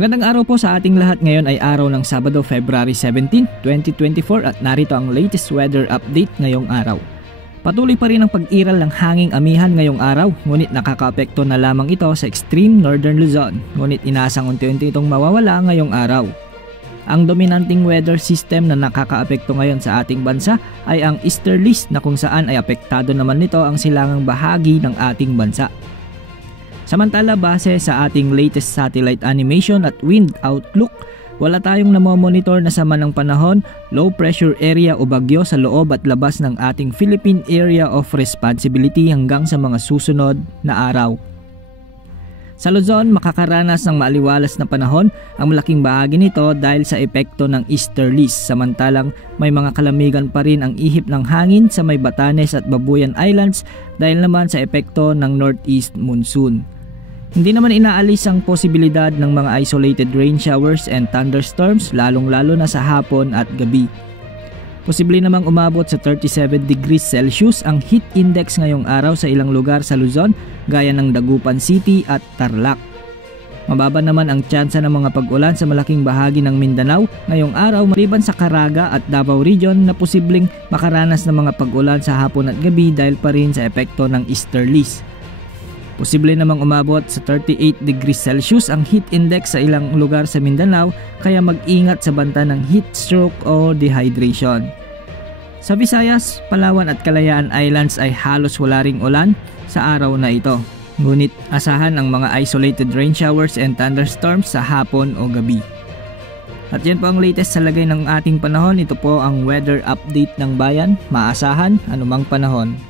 Magandang araw po sa ating lahat. Ngayon ay araw ng Sabado, February 17, 2024 at narito ang latest weather update ngayong araw. Patuloy pa rin ang pag-iral ng hanging amihan ngayong araw, ngunit nakakaapekto na lamang ito sa extreme northern Luzon, ngunit inaasang unti-unti itong mawawala ngayong araw. Ang dominanting weather system na nakakaapekto ngayon sa ating bansa ay ang easterlies na kung saan ay apektado naman nito ang silangang bahagi ng ating bansa. Samantala, base sa ating latest satellite animation at wind outlook, wala tayong namomonitor na sama ng panahon, low pressure area o bagyo sa loob at labas ng ating Philippine Area of Responsibility hanggang sa mga susunod na araw. Sa Luzon, makakaranas ng maaliwalas na panahon ang malaking bahagi nito dahil sa epekto ng easterlies, samantalang may mga kalamigan pa rin ang ihip ng hangin sa may Batanes at Babuyan Islands dahil naman sa epekto ng northeast monsoon. Hindi naman inaalis ang posibilidad ng mga isolated rain showers and thunderstorms lalong-lalo na sa hapon at gabi. Posible namang umabot sa 37 degrees Celsius ang heat index ngayong araw sa ilang lugar sa Luzon gaya ng Dagupan City at Tarlac. Mababa naman ang tsansa ng mga pag-ulan sa malaking bahagi ng Mindanao ngayong araw maliban sa Caraga at Davao Region na posibleng makaranas ng mga pag-ulan sa hapon at gabi dahil pa rin sa epekto ng easterlies. Posible namang umabot sa 38 degrees Celsius ang heat index sa ilang lugar sa Mindanao kaya mag-ingat sa banta ng heat stroke o dehydration. Sa Visayas, Palawan at Kalayaan Islands ay halos wala ring ulan sa araw na ito. Ngunit asahan ang mga isolated rain showers and thunderstorms sa hapon o gabi. At yan po ang latest sa lagay ng ating panahon. Ito po ang weather update ng bayan. Maasahan anumang panahon.